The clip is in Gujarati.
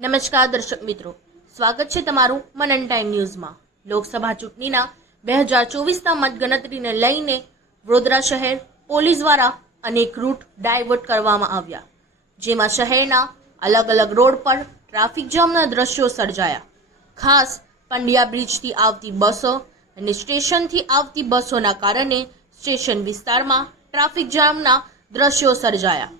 નમસ્કાર દર્શક મિત્રો, સ્વાગત છે તમારું મનન ટાઈમ ન્યૂઝમાં। લોકસભા ચૂંટણીના 2024ના મતગણતરીને લઈને વડોદરા શહેર પોલીસ દ્વારા અનેક રૂટ ડાયવર્ટ કરવામાં આવ્યા, જેમાં શહેરના અલગ અલગ રોડ પર ટ્રાફિક જામના દ્રશ્યો સર્જાયા। ખાસ પંડ્યા બ્રિજથી આવતી બસો અને સ્ટેશનથી આવતી બસોના કારણે સ્ટેશન વિસ્તારમાં ટ્રાફિક જામના દ્રશ્યો સર્જાયા।